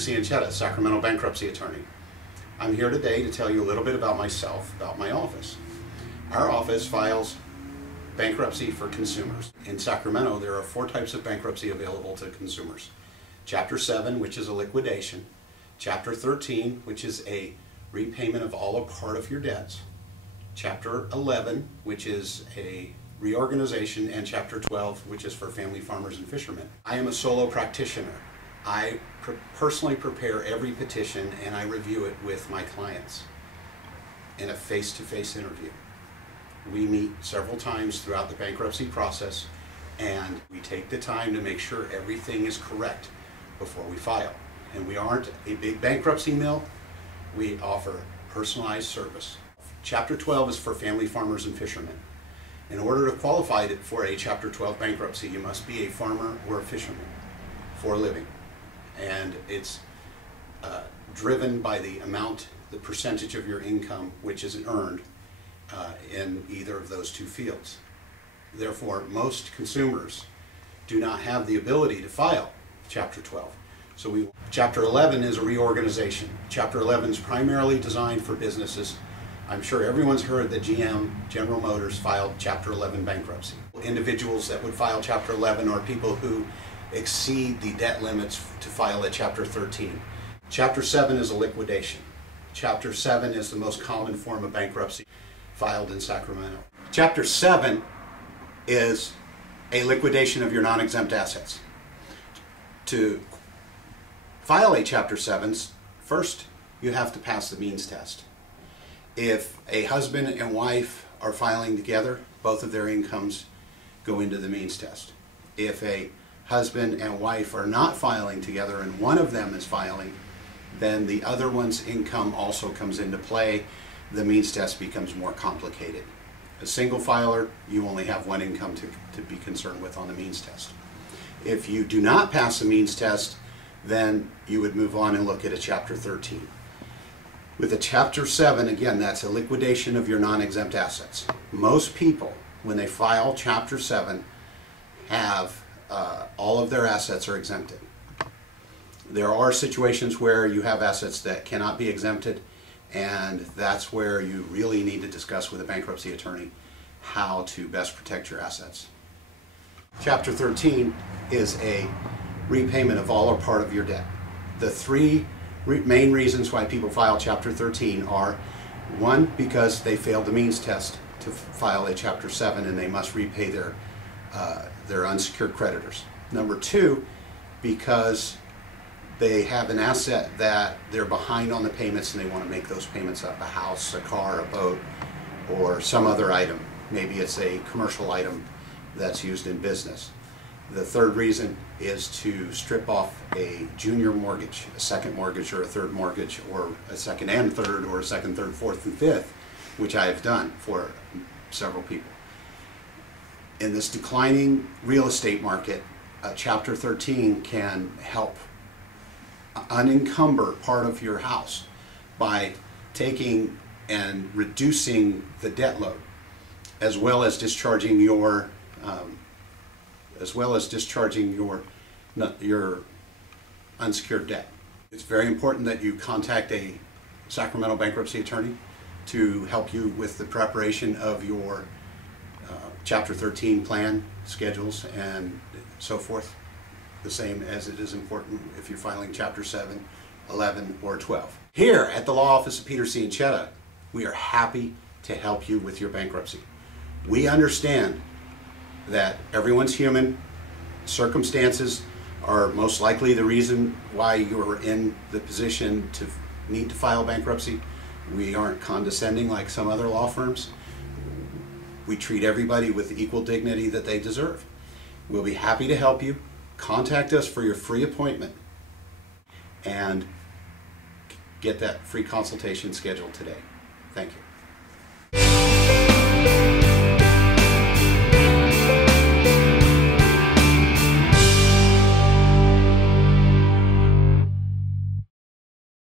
Cianchetta, Sacramento bankruptcy attorney. I'm here today to tell you a little bit about myself, about my office. Our office files bankruptcy for consumers. In Sacramento, there are 4 types of bankruptcy available to consumers. Chapter 7, which is a liquidation. Chapter 13, which is a repayment of all or part of your debts. Chapter 11, which is a reorganization, and Chapter 12, which is for family farmers and fishermen. I am a solo practitioner. I personally prepare every petition and I review it with my clients in a face-to-face interview. We meet several times throughout the bankruptcy process and we take the time to make sure everything is correct before we file. And we aren't a big bankruptcy mill. We offer personalized service. Chapter 12 is for family farmers and fishermen. In order to qualify for a Chapter 12 bankruptcy, you must be a farmer or a fisherman for a living. And it's driven by the amount, the percentage of your income which is earned in either of those 2 fields. Therefore, most consumers do not have the ability to file Chapter 12. So Chapter 11 is a reorganization. Chapter 11 is primarily designed for businesses. I'm sure everyone's heard that GM, General Motors, filed Chapter 11 bankruptcy. Individuals that would file Chapter 11 are people who exceed the debt limits to file a Chapter 13. Chapter 7 is a liquidation. Chapter 7 is the most common form of bankruptcy filed in Sacramento. Chapter 7 is a liquidation of your non-exempt assets. To file a Chapter 7, first you have to pass the means test. If a husband and wife are filing together, both of their incomes go into the means test. If a husband and wife are not filing together and one of them is filing, then the other one's income also comes into play. The means test becomes more complicated. A single filer, you only have one income to be concerned with on the means test. If you do not pass the means test, then you would move on and look at a Chapter 13. With a Chapter 7, again, that's a liquidation of your non-exempt assets. Most people, when they file Chapter 7, have all of their assets are exempted. There are situations where you have assets that cannot be exempted, and that's where you really need to discuss with a bankruptcy attorney how to best protect your assets. Chapter 13 is a repayment of all or part of your debt. The 3 main reasons why people file Chapter 13 are: 1, because they failed the means test to file a Chapter 7 and they must repay their unsecured creditors. Number 2, because they have an asset that they're behind on the payments and they want to make those payments up: a house, a car, a boat, or some other item. Maybe it's a commercial item that's used in business. The 3rd reason is to strip off a junior mortgage, a second mortgage or a third mortgage, or a second and third, or a second, third, fourth, and fifth, which I have done for several people. In this declining real estate market, Chapter 13 can help unencumber part of your house by taking and reducing the debt load, as well as discharging your unsecured debt. It's very important that you contact a Sacramento bankruptcy attorney to help you with the preparation of your Chapter 13 plan, schedules, and so forth. The same as it is important if you're filing Chapter 7, 11, or 12. Here at the Law Office of Peter Cianchetta, we are happy to help you with your bankruptcy. We understand that everyone's human. Circumstances are most likely the reason why you're in the position to need to file bankruptcy. We aren't condescending like some other law firms. We treat everybody with the equal dignity that they deserve. We'll be happy to help you. Contact us for your free appointment and get that free consultation scheduled today. Thank you.